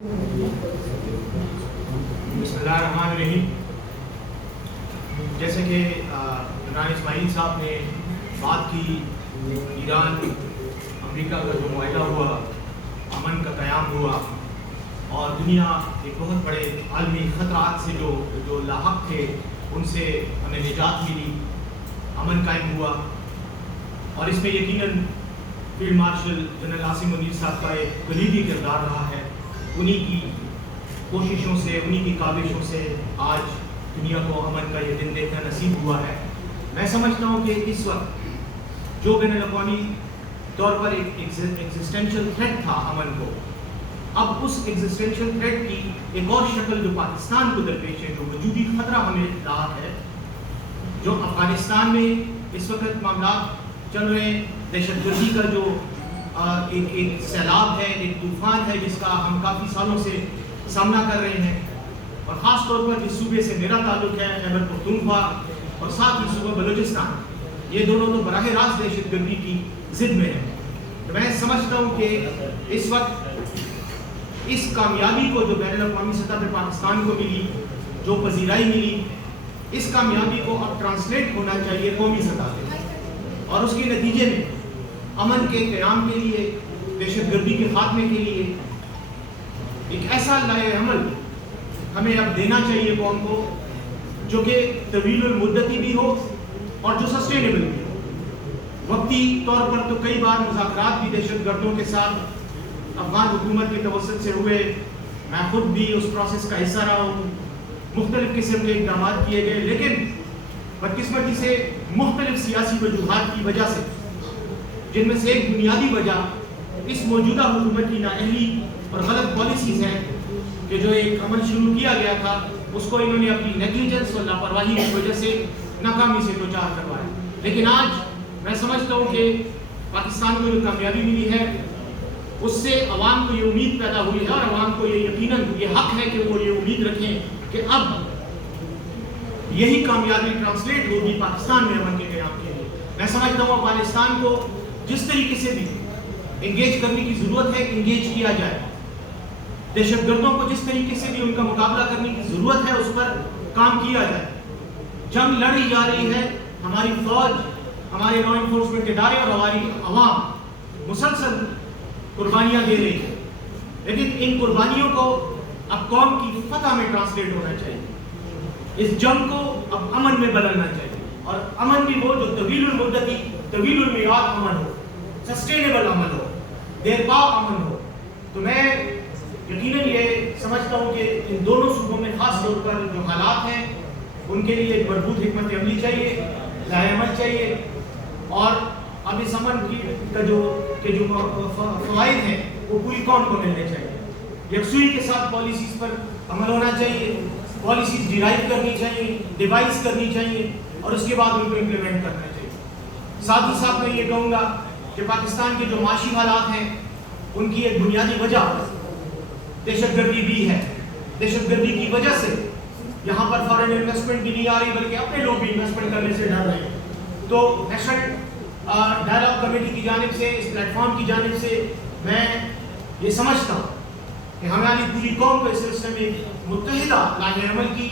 بسم اللہ الرحمن الرحیم. جیسے کہ عمران اسماعیل صاحب نے بات کی، ایران امریکہ کا جو معاہدہ ہوا، امن کا قیام ہوا اور دنیا ایک بہت بڑے عالمی خطرات سے جو لاحق تھے ان سے ہمیں نجات ملی، امن قائم ہوا. اور اس میں یقیناً field marshal general Asim Munir صاحب کا ایک کلیدی کردار رہا ہے. انہی کی کوششوں سے، انہی کی کاوشوں سے آج دنیا کو امن کا یہ دن دیکھنا نصیب ہوا ہے. میں سمجھتا ہوں کہ اس وقت جو بین الاقوامی طور پر ایک ایگزسٹینشیل تھریٹ تھا امن کو، اب اس ایگزسٹینشیل تھریٹ کی ایک اور شکل جو پاکستان کو درپیش ہے، جو وجودی خطرہ ہمیں لاحق ہے، جو افغانستان میں اس وقت معاملات چل رہے ہیں، دہشت گردی کا جو ایک سیلاب ہے، ایک طوفان ہے جس کا ہم کافی سالوں سے سامنا کر رہے ہیں. اور خاص طور پر جس صوبے سے میرا تعلق ہے، خیبر پختونخوا اور ساتھ ہی صوبہ بلوچستان، یہ دونوں تو براہ راست دہشت گردی کی ضد میں ہیں. تو میں سمجھتا ہوں کہ اس وقت اس کامیابی کو جو بین الاقوامی سطح پہ پاکستان کو ملی، جو پذیرائی ملی، اس کامیابی کو اب ٹرانسلیٹ ہونا چاہیے قومی سطح پہ، اور اس کے نتیجے میں امن کے قیام کے لیے، دہشت گردی کے خاتمے کے لیے ایک ایسا لائحہ عمل ہمیں اب دینا چاہیے قوم کو جو کہ طویل المدتی بھی ہو اور جو سسٹینیبل بھی ہو. وقتی طور پر تو کئی بار مذاکرات بھی دہشت گردوں کے ساتھ افغان حکومت کے توسط سے ہوئے، میں خود بھی اس پروسیس کا حصہ رہا ہوں، مختلف قسم کے اقدامات کیے گئے، لیکن بدقسمتی سے مختلف سیاسی وجوہات کی وجہ سے، جن میں سے ایک بنیادی وجہ اس موجودہ حکومت کی نااہلی اور غلط پالیسیز ہیں کہ جو ایک عمل شروع کیا گیا تھا اس کو انہوں نے اپنی نیگلیجنس اور لاپرواہی کی وجہ سے ناکامی سے دوچار کروایا. لیکن آج میں سمجھتا ہوں کہ پاکستان کو جو کامیابی ملی ہے اس سے عوام کو یہ امید پیدا ہوئی ہے، اور عوام کو یہ یقیناً یہ حق ہے کہ وہ یہ امید رکھیں کہ اب یہی کامیابی ٹرانسلیٹ ہوگی پاکستان میں امن کے قیام کے لیے. میں سمجھتا ہوں افغانستان کو جس طریقے سے بھی انگیج کرنے کی ضرورت ہے انگیج کیا جائے، دہشت گردوں کو جس طریقے سے بھی ان کا مقابلہ کرنے کی ضرورت ہے اس پر کام کیا جائے. جنگ لڑی جا رہی ہے، ہماری فوج، ہمارے لا انفورسمنٹ ادارے اور ہماری عوام مسلسل قربانیاں دے رہی ہے، لیکن ان قربانیوں کو اب قوم کی فتح میں ٹرانسلیٹ ہونا چاہیے. اس جنگ کو اب امن میں بدلنا چاہیے، اور امن بھی وہ جو طویل المدتی، طویل المیعاد امن ہو، سسٹینیبل امن ہو، دیر پا امن ہو. تو میں یقیناً یہ سمجھتا ہوں کہ ان دونوں صوبوں میں خاص طور پر جو حالات ہیں ان کے لیے ایک مربوط حکمت عملی چاہیے، لائحہ عمل چاہیے، اور اب اس امن کا جو فوائد ہیں وہ پوری قوم کو ملنے چاہیے. یکسوئی کے ساتھ پالیسیز پر عمل ہونا چاہیے، پالیسیز ڈیرائیو کرنی چاہیے، ڈیوائز کرنی چاہیے، اور اس کے بعد ان کو امپلیمنٹ کرنا چاہیے. ساتھ ہی ساتھ میں یہ کہوں گا کہ پاکستان کے جو معاشی حالات ہیں ان کی ایک بنیادی وجہ دہشت گردی بھی ہے. دہشت گردی کی وجہ سے یہاں پر فارن انویسٹمنٹ بھی نہیں آ رہی، بلکہ اپنے لوگ بھی انویسٹمنٹ کرنے سے ڈر رہے ہیں. تو نیشنل ڈائلاگ کمیٹی کی جانب سے، اس پلیٹ فارم کی جانب سے میں یہ سمجھتا ہوں کہ ہماری پوری قوم کو اس سلسلے میں متحدہ لائحہ عمل کی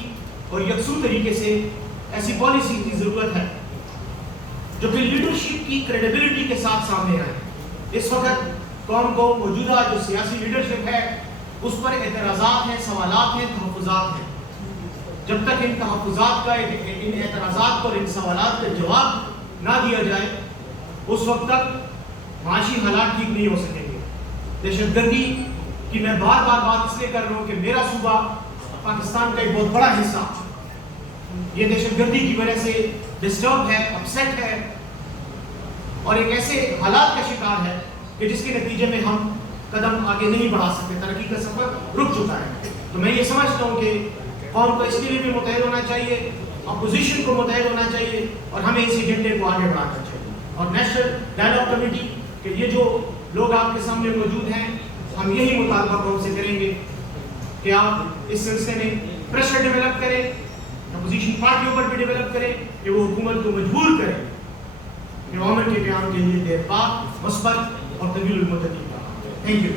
اور یکسو طریقے سے ایسی پالیسی کی ضرورت ہے جو کہ لیڈرشپ کی کریڈیبلٹی کے ساتھ سامنے آئے. اس وقت قوم کو موجودہ جو سیاسی لیڈرشپ ہے اس پر اعتراضات ہیں، سوالات ہیں، تحفظات ہیں. جب تک ان تحفظات کا، ان اعتراضات اور ان سوالات کا جواب نہ دیا جائے اس وقت تک معاشی حالات ٹھیک نہیں ہو سکیں گے. دہشت گردی کی میں بار بار بات اس لیے کر رہا ہوں کہ میرا صوبہ پاکستان کا ایک بہت بڑا حصہ یہ دہشت گردی کی وجہ سے ڈسٹرب ہے، اپسیٹ ہے، اور ایک ایسے حالات کا شکار ہے کہ جس کے نتیجے میں ہم قدم آگے نہیں بڑھا سکتے، ترقی کا سفر رک چکا ہے. تو میں یہ سمجھتا ہوں کہ قوم کو اس کے لیے بھی متحد ہونا چاہیے، اپوزیشن کو متحد ہونا چاہیے، اور ہمیں اس ایجنڈے کو آگے بڑھانا چاہیے. اور نیشنل ڈائلاگ کمیٹی کہ یہ جو لوگ آپ کے سامنے موجود ہیں، ہم یہی مطالبہ قوم سے کریں گے کہ آپ اس سلسلے میں پریشر ڈیولپ کریں، اپوزیشن پارٹیوں پر بھی ڈیولپ کریں کہ وہ حکومت کو مجبور کریں کہ امن کے قیام کے لیے دیر پا، مثبت اور طویل المدتی. Thank you.